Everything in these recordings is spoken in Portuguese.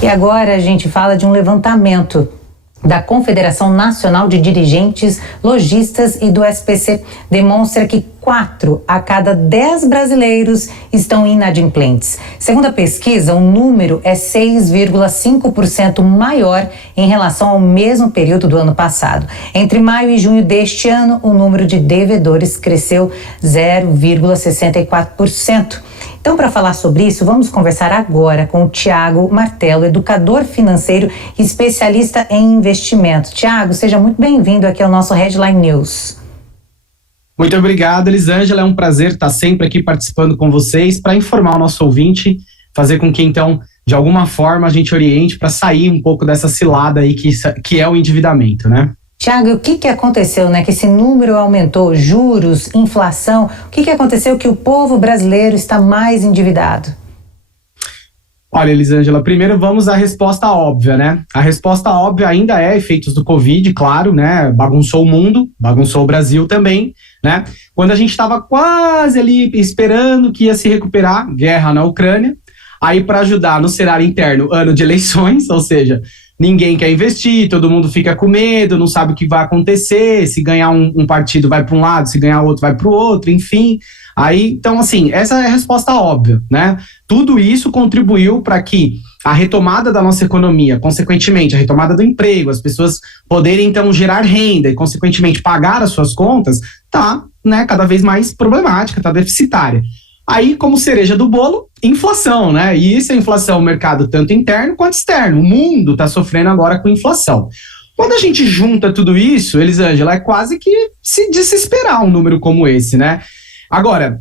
E agora a gente fala de um levantamento da Confederação Nacional de Dirigentes, Lojistas e do SPC. Demonstra que 4 a cada 10 brasileiros estão inadimplentes. Segundo a pesquisa, o número é 6,5% maior em relação ao mesmo período do ano passado. Entre maio e junho deste ano, o número de devedores cresceu 0,64%. Então, para falar sobre isso, vamos conversar agora com o Thiago Martello, educador financeiro e especialista em investimento. Thiago, seja muito bem-vindo aqui ao nosso Headline News. Muito obrigado, Elisângela. É um prazer estar sempre aqui participando com vocês para informar o nosso ouvinte, fazer com que, então, de alguma forma, a gente oriente para sair um pouco dessa cilada aí que é o endividamento, né? Thiago, o que aconteceu, né? Que esse número aumentou, juros, inflação. O que aconteceu que o povo brasileiro está mais endividado? Olha, Elisângela, primeiro vamos à resposta óbvia, né? A resposta óbvia ainda é efeitos do Covid, claro, né? Bagunçou o mundo, bagunçou o Brasil também, né? Quando a gente estava quase ali esperando que ia se recuperar, guerra na Ucrânia, aí para ajudar no cenário interno, ano de eleições, ou seja, ninguém quer investir, todo mundo fica com medo, não sabe o que vai acontecer, se ganhar um partido vai para um lado, se ganhar outro vai para o outro, enfim. Aí, então, assim, essa é a resposta óbvia, né? Tudo isso contribuiu para que a retomada da nossa economia, consequentemente, a retomada do emprego, as pessoas poderem, então, gerar renda e, consequentemente, pagar as suas contas, tá, né, cada vez mais problemática, tá deficitária. Aí, como cereja do bolo, inflação, né? E isso é inflação, mercado tanto interno quanto externo. O mundo está sofrendo agora com inflação. Quando a gente junta tudo isso, Elisângela, é quase que se desesperar um número como esse, né? Agora,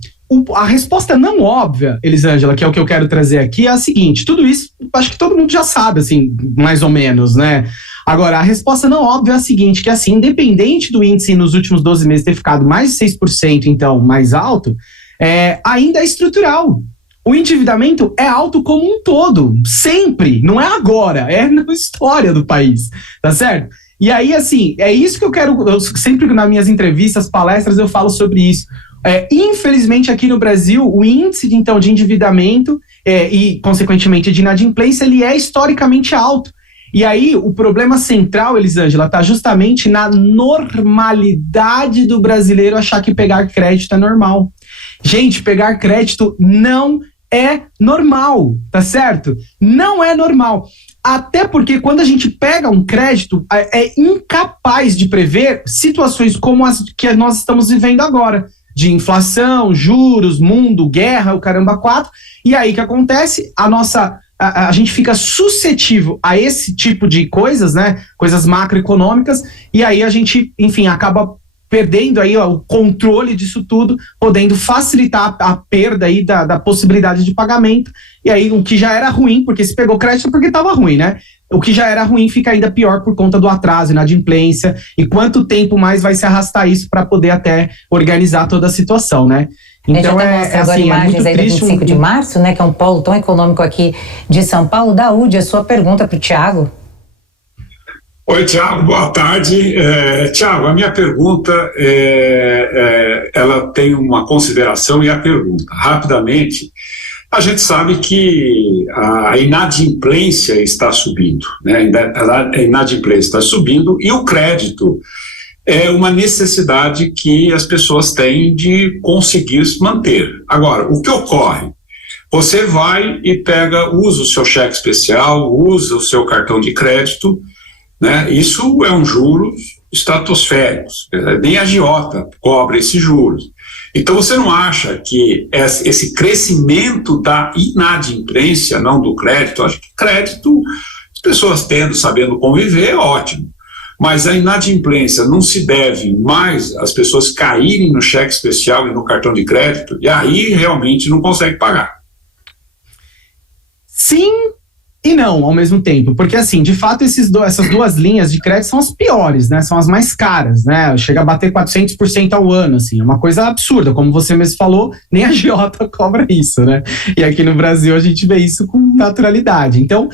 a resposta não óbvia, Elisângela, que é o que eu quero trazer aqui, é a seguinte: tudo isso, acho que todo mundo já sabe, assim, mais ou menos, né? Agora, a resposta não óbvia é a seguinte, que assim, independente do índice nos últimos 12 meses ter ficado mais de 6%, então, mais alto, ainda é estrutural. O endividamento é alto como um todo, sempre, não é agora, é na história do país, tá certo? E aí, assim, é isso que eu sempre nas minhas entrevistas, palestras, eu falo sobre isso. Infelizmente, aqui no Brasil, o índice de endividamento e, consequentemente, de inadimplência, ele é historicamente alto. E aí, o problema central, Elisângela, está justamente na normalidade do brasileiro achar que pegar crédito é normal. Gente, pegar crédito não é normal, tá certo? Não é normal. Até porque quando a gente pega um crédito, é incapaz de prever situações como as que nós estamos vivendo agora, de inflação, juros, mundo, guerra, o caramba 4. E aí o que acontece? A gente fica suscetível a esse tipo de coisas, né? Coisas macroeconômicas, e aí a gente, enfim, acaba perdendo aí o controle disso tudo, podendo facilitar a perda aí da possibilidade de pagamento. E aí o que já era ruim, porque se pegou crédito porque estava ruim, né? O que já era ruim fica ainda pior por conta do atraso, inadimplência, e quanto tempo mais vai se arrastar isso para poder até organizar toda a situação, né? Então agora imagens aí do 25 de março, né, que é um polo tão econômico aqui de São Paulo. Daúde, a sua pergunta para o Thiago. Oi, Thiago, boa tarde. Thiago, a minha pergunta, ela tem uma consideração e a pergunta. Rapidamente, a gente sabe que a inadimplência está subindo, né? A inadimplência está subindo e o crédito é uma necessidade que as pessoas têm de conseguir se manter. Agora, o que ocorre? Você vai e usa o seu cheque especial, usa o seu cartão de crédito, né? Isso é um juros estratosféricos, nem a agiota cobra esses juros. Então você não acha que esse crescimento da inadimplência, não do crédito, acho que crédito, as pessoas sabendo conviver, é ótimo, mas a inadimplência não se deve mais às pessoas caírem no cheque especial e no cartão de crédito, e aí realmente não consegue pagar. Sim e não, ao mesmo tempo, porque assim, de fato essas duas linhas de crédito são as piores, né, são as mais caras, né, chega a bater 400% ao ano, assim, é uma coisa absurda, como você mesmo falou, nem a agiota cobra isso, né, e aqui no Brasil a gente vê isso com naturalidade. Então,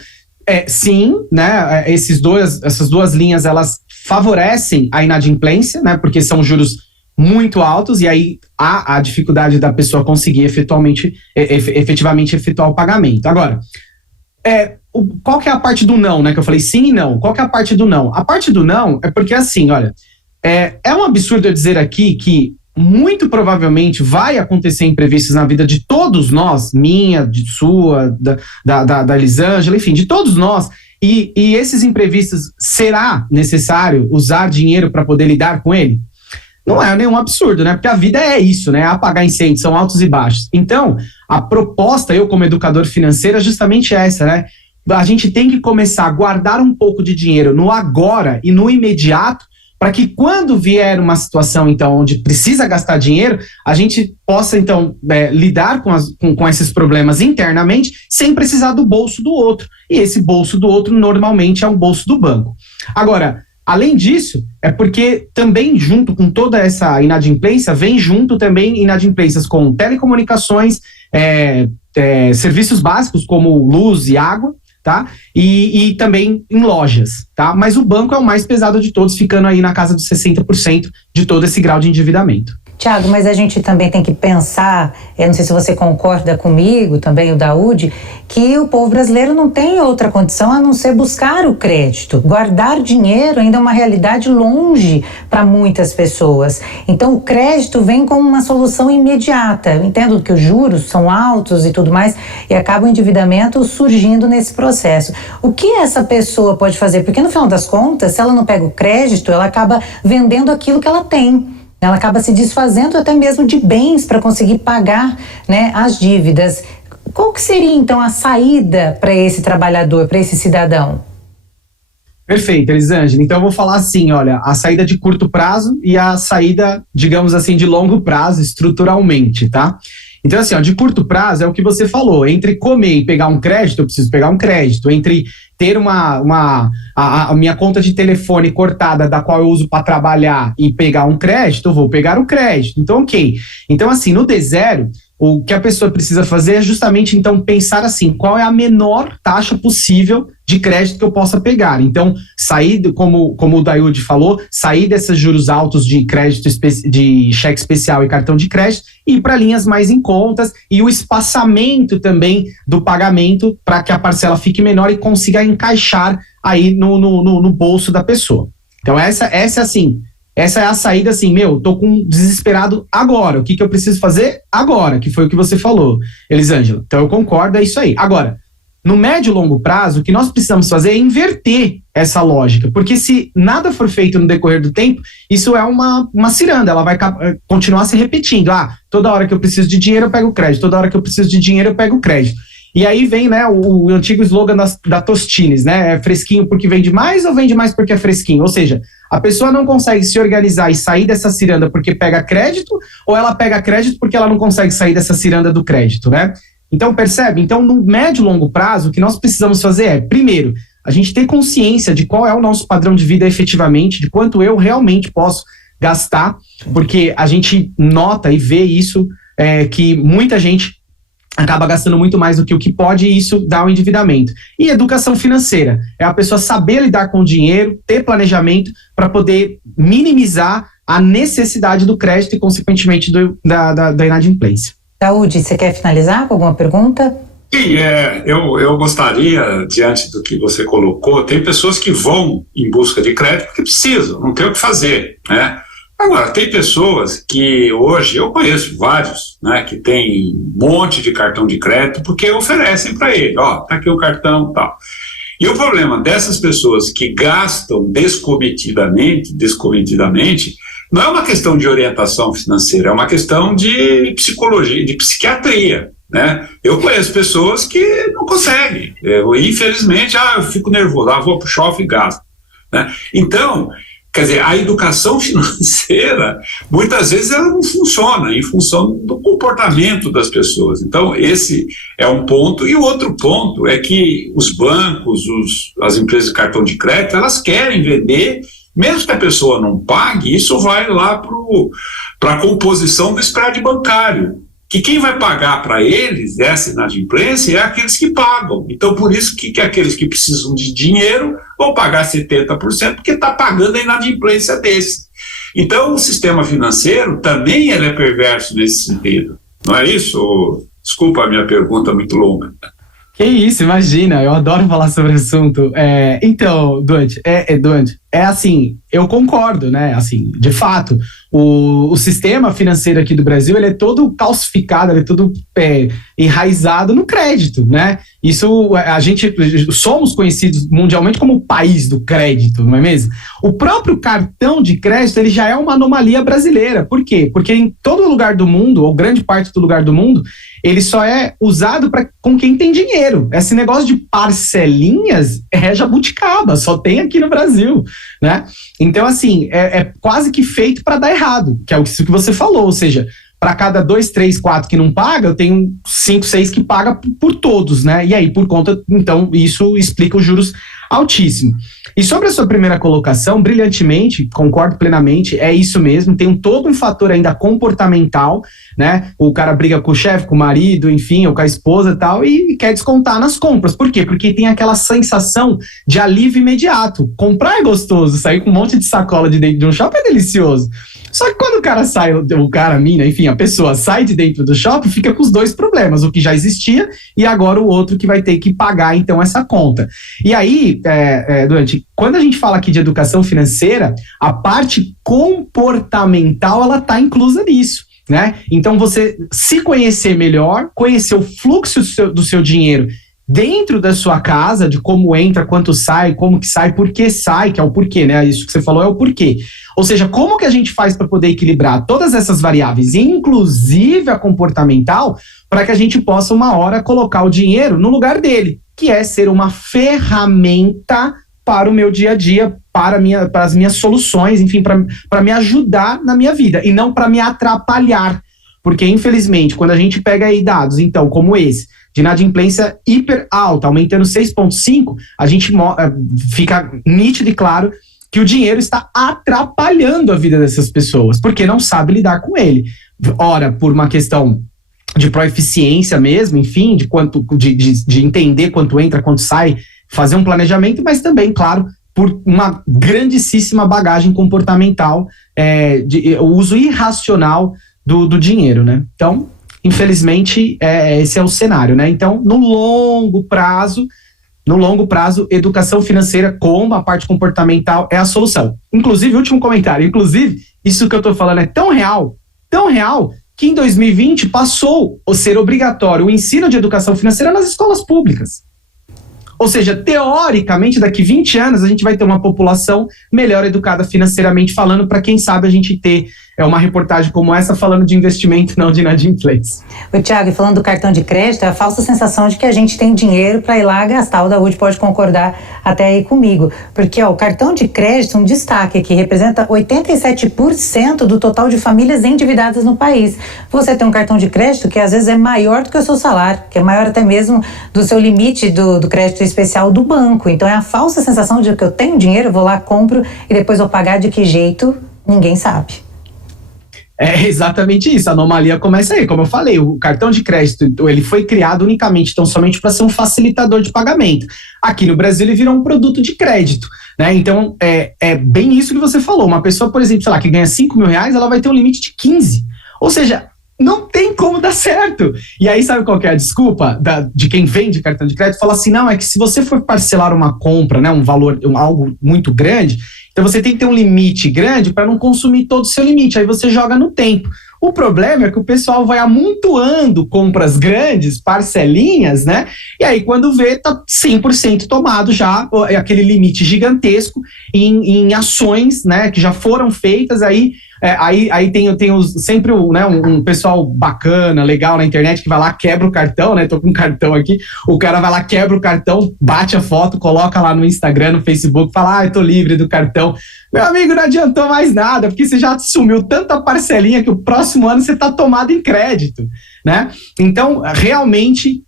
sim, né, essas duas linhas, elas favorecem a inadimplência, né, porque são juros muito altos, e aí há a dificuldade da pessoa conseguir efetivamente efetuar o pagamento. Agora, qual que é a parte do não, né? Que eu falei sim e não. Qual que é a parte do não? A parte do não é porque, assim, olha, é um absurdo eu dizer aqui que muito provavelmente vai acontecer imprevistos na vida de todos nós, minha, de sua, da Elisângela, enfim, de todos nós, e esses imprevistos, será necessário usar dinheiro para poder lidar com ele? Não é nenhum absurdo, né? Porque a vida é isso, né? Apagar incêndios, são altos e baixos. Então, a proposta, eu como educador financeiro, é justamente essa, né? A gente tem que começar a guardar um pouco de dinheiro no agora e no imediato, para que quando vier uma situação, então, onde precisa gastar dinheiro, a gente possa, então, lidar com esses problemas internamente, sem precisar do bolso do outro. E esse bolso do outro, normalmente, é o bolso do banco. Agora, além disso, é porque também junto com toda essa inadimplência, vem junto também inadimplências com telecomunicações, serviços básicos como luz e água, tá? E também em lojas, tá? Mas o banco é o mais pesado de todos, ficando aí na casa dos 60% de todo esse grau de endividamento. Tiago, mas a gente também tem que pensar, não sei se você concorda comigo, também o Daúde, que o povo brasileiro não tem outra condição a não ser buscar o crédito. Guardar dinheiro ainda é uma realidade longe para muitas pessoas. Então o crédito vem como uma solução imediata. Eu entendo que os juros são altos e tudo mais, e acaba o endividamento surgindo nesse processo. O que essa pessoa pode fazer? Porque no final das contas, se ela não pega o crédito, ela acaba vendendo aquilo que ela tem. Ela acaba se desfazendo até mesmo de bens para conseguir pagar, né, as dívidas. Qual que seria, então, a saída para esse trabalhador, para esse cidadão? Perfeito, Elisângela. Então eu vou falar assim, olha, a saída de curto prazo e a saída, digamos assim, de longo prazo, estruturalmente, tá? Então, assim, de curto prazo é o que você falou. Entre comer e pegar um crédito, eu preciso pegar um crédito. Entre ter a minha conta de telefone cortada, da qual eu uso para trabalhar, e pegar um crédito, eu vou pegar o crédito. Então, ok. Então, assim, no D0, o que a pessoa precisa fazer é justamente, então, pensar assim, qual é a menor taxa possível de crédito que eu possa pegar. Então, sair, como o Daúde falou, sair desses juros altos de crédito, de cheque especial e cartão de crédito, e ir para linhas mais em contas, e o espaçamento também do pagamento para que a parcela fique menor e consiga encaixar aí no bolso da pessoa. Então, essa é a saída assim, tô desesperado agora, o que eu preciso fazer agora, que foi o que você falou, Elisângela. Então eu concordo, é isso aí. Agora, no médio e longo prazo, o que nós precisamos fazer é inverter essa lógica, porque se nada for feito no decorrer do tempo, isso é uma ciranda, ela vai continuar se repetindo. Toda hora que eu preciso de dinheiro eu pego crédito, toda hora que eu preciso de dinheiro eu pego crédito. E aí vem, né, o antigo slogan da Tostines, né? É fresquinho porque vende mais ou vende mais porque é fresquinho? Ou seja, a pessoa não consegue se organizar e sair dessa ciranda porque pega crédito, ou ela pega crédito porque ela não consegue sair dessa ciranda do crédito, né? Então, percebe? Então, no médio e longo prazo, o que nós precisamos fazer é, primeiro, a gente ter consciência de qual é o nosso padrão de vida efetivamente, de quanto eu realmente posso gastar, porque a gente nota e vê isso, que muita gente acaba gastando muito mais do que o que pode, e isso dá um endividamento. E educação financeira, é a pessoa saber lidar com o dinheiro, ter planejamento para poder minimizar a necessidade do crédito e, consequentemente, da inadimplência. Daúde, você quer finalizar com alguma pergunta? Sim, eu gostaria, diante do que você colocou, tem pessoas que vão em busca de crédito porque precisam, não tem o que fazer, né? Agora, tem pessoas que hoje, eu conheço vários, né, que tem um monte de cartão de crédito porque oferecem para ele, tá aqui o cartão e tal. E o problema dessas pessoas que gastam descomedidamente, não é uma questão de orientação financeira, é uma questão de psicologia, de psiquiatria, né? Eu conheço pessoas que não conseguem, infelizmente, eu fico nervoso, vou pro shopping e gasto, né? Então, quer dizer, a educação financeira, muitas vezes ela não funciona em função do comportamento das pessoas. Então, esse é um ponto. E o outro ponto é que os bancos, as empresas de cartão de crédito, elas querem vender, mesmo que a pessoa não pague, isso vai lá para a composição do spread bancário. Que quem vai pagar para eles essa inadimplência é aqueles que pagam. Então, por isso que aqueles que precisam de dinheiro vão pagar 70%, porque está pagando a inadimplência desse. Então, o sistema financeiro também ele é perverso nesse sentido. Não é isso? Desculpa a minha pergunta muito longa. Que isso, imagina, eu adoro falar sobre o assunto. Então, Duante, assim, eu concordo, né? Assim, de fato, o sistema financeiro aqui do Brasil, ele é todo calcificado, ele é todo enraizado no crédito, né? Isso, a gente somos conhecidos mundialmente como o país do crédito, não é mesmo? O próprio cartão de crédito, ele já é uma anomalia brasileira. Por quê? Porque em todo lugar do mundo, ou grande parte do lugar do mundo, ele só é usado com quem tem dinheiro. Esse negócio de parcelinhas é jabuticaba, só tem aqui no Brasil, né? Então, assim, é quase que feito para dar errado, que é isso que você falou, ou seja, para cada 2, 3, 4 que não paga, eu tenho 5, 6 que paga por todos, né? E aí, por conta, então, isso explica os juros altíssimos. E sobre a sua primeira colocação, brilhantemente, concordo plenamente, é isso mesmo, tem todo um fator ainda comportamental, né? O cara briga com o chefe, com o marido, enfim, ou com a esposa e tal, e quer descontar nas compras. Por quê? Porque tem aquela sensação de alívio imediato. Comprar é gostoso, sair com um monte de sacola de dentro de um shopping é delicioso. Só que quando a mina, enfim, a pessoa sai de dentro do shopping, fica com os dois problemas, o que já existia e agora o outro que vai ter que pagar, então, essa conta. E aí, Duante, quando a gente fala aqui de educação financeira, a parte comportamental, ela está inclusa nisso, né? Então, você se conhecer melhor, conhecer o fluxo do seu dinheiro dentro da sua casa, de como entra, quanto sai, como que sai, por que sai, que é o porquê, né? Isso que você falou é o porquê. Ou seja, como que a gente faz para poder equilibrar todas essas variáveis, inclusive a comportamental, para que a gente possa uma hora colocar o dinheiro no lugar dele, que é ser uma ferramenta para o meu dia a dia, para as minhas soluções, enfim, para me ajudar na minha vida, e não para me atrapalhar. Porque, infelizmente, quando a gente pega aí dados, então, como esse, de inadimplência hiper alta, aumentando 6,5, a gente fica nítido e claro que o dinheiro está atrapalhando a vida dessas pessoas, porque não sabe lidar com ele. Ora, por uma questão de proeficiência mesmo, enfim, de entender quanto entra, quanto sai, fazer um planejamento, mas também, claro, por uma grandíssima bagagem comportamental, o uso irracional do dinheiro, né? Então, infelizmente, esse é o cenário, né? Então, no longo prazo, educação financeira com a parte comportamental é a solução. Inclusive, último comentário, isso que eu tô falando é tão real, que em 2020 passou a ser obrigatório o ensino de educação financeira nas escolas públicas. Ou seja, teoricamente, daqui 20 anos, a gente vai ter uma população melhor educada financeiramente falando, para quem sabe a gente ter uma reportagem como essa falando de investimento, não de inadimplência. O Thiago, falando do cartão de crédito, é a falsa sensação de que a gente tem dinheiro para ir lá gastar. O Daúde pode concordar até aí comigo. Porque o cartão de crédito, um destaque aqui, representa 87% do total de famílias endividadas no país. Você tem um cartão de crédito que às vezes é maior do que o seu salário, que é maior até mesmo do seu limite do crédito especial do banco. Então é a falsa sensação de que eu tenho dinheiro, vou lá, compro e depois vou pagar de que jeito, ninguém sabe. É exatamente isso, a anomalia começa aí. Como eu falei, o cartão de crédito, ele foi criado unicamente, então somente para ser um facilitador de pagamento. Aqui no Brasil ele virou um produto de crédito, né? Então é bem isso que você falou. Uma pessoa, por exemplo, sei lá, que ganha 5 mil reais, ela vai ter um limite de 15. Ou seja, não tem como dar certo. E aí, sabe qual que é a desculpa de quem vende cartão de crédito? Fala assim, não, é que se você for parcelar uma compra, né, um valor, algo muito grande, então você tem que ter um limite grande para não consumir todo o seu limite, aí você joga no tempo. O problema é que o pessoal vai amontoando compras grandes, parcelinhas, né? E aí quando vê, tá 100% tomado já, aquele limite gigantesco em ações, né, que já foram feitas, aí tem sempre um pessoal bacana, legal na internet que vai lá, quebra o cartão, né? Tô com um cartão aqui, o cara vai lá, quebra o cartão, bate a foto, coloca lá no Instagram, no Facebook, fala, eu tô livre do cartão. Meu amigo, não adiantou mais nada, porque você já sumiu tanta parcelinha que o próximo ano você tá tomado em crédito, né? Então, realmente,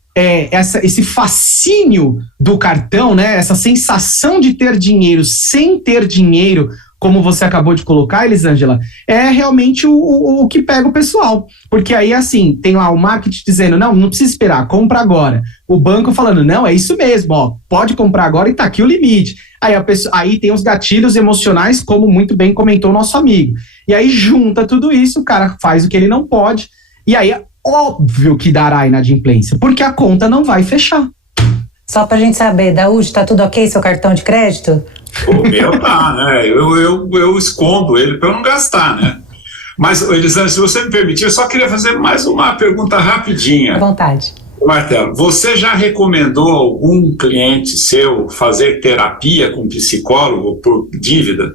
esse fascínio do cartão, né? Essa sensação de ter dinheiro sem ter dinheiro, como você acabou de colocar, Elisângela, é realmente o que pega o pessoal. Porque aí, assim, tem lá o marketing dizendo, não precisa esperar, compra agora. O banco falando, não, é isso mesmo, pode comprar agora e tá aqui o limite. Aí tem os gatilhos emocionais, como muito bem comentou o nosso amigo. E aí junta tudo isso, o cara faz o que ele não pode, e aí é óbvio que dará inadimplência, porque a conta não vai fechar. Só pra gente saber, Daúde, tá tudo ok seu cartão de crédito? O meu tá, né? Eu escondo ele para eu não gastar, né? Mas, Elisângela, se você me permitir, eu só queria fazer mais uma pergunta rapidinha. À vontade. Martelo, você já recomendou algum cliente seu fazer terapia com psicólogo por dívida?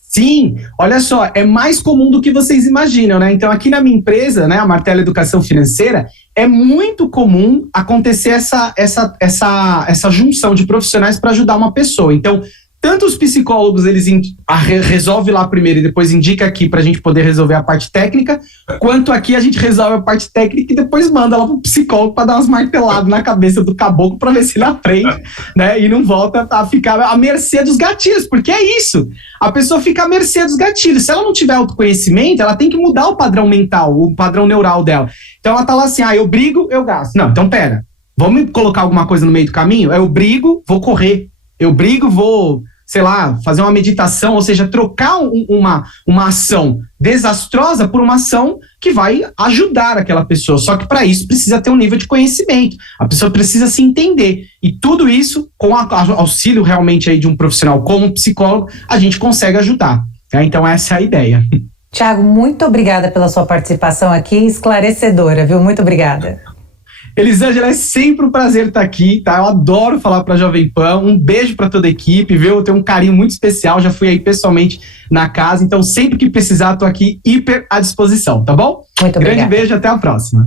Sim, olha só, é mais comum do que vocês imaginam, né? Então, aqui na minha empresa, né, a Martelo Educação Financeira, é muito comum acontecer essa junção de profissionais para ajudar uma pessoa. Então, tanto os psicólogos, eles resolvem lá primeiro e depois indica aqui para a gente poder resolver a parte técnica, quanto aqui a gente resolve a parte técnica e depois manda lá pro psicólogo para dar umas marteladas na cabeça do caboclo para ver se ele aprende, né? E não volta a ficar à mercê dos gatilhos, porque é isso. A pessoa fica à mercê dos gatilhos. Se ela não tiver autoconhecimento, ela tem que mudar o padrão mental, o padrão neural dela. Então ela tá lá assim, eu brigo, eu gasto. Não, então pera, vamos colocar alguma coisa no meio do caminho? Eu brigo, vou correr. Eu brigo, vou, sei lá, fazer uma meditação, ou seja, trocar uma ação desastrosa por uma ação que vai ajudar aquela pessoa. Só que para isso precisa ter um nível de conhecimento. A pessoa precisa se entender. E tudo isso, com auxílio realmente aí de um profissional como um psicólogo, a gente consegue ajudar. Tá? Então essa é a ideia. Thiago, muito obrigada pela sua participação aqui, esclarecedora, viu? Muito obrigada. Elisângela, é sempre um prazer estar aqui, tá? Eu adoro falar para a Jovem Pan. Um beijo para toda a equipe, viu? Eu tenho um carinho muito especial, já fui aí pessoalmente na casa, então sempre que precisar, estou aqui hiper à disposição, tá bom? Muito obrigada. Grande beijo, até a próxima.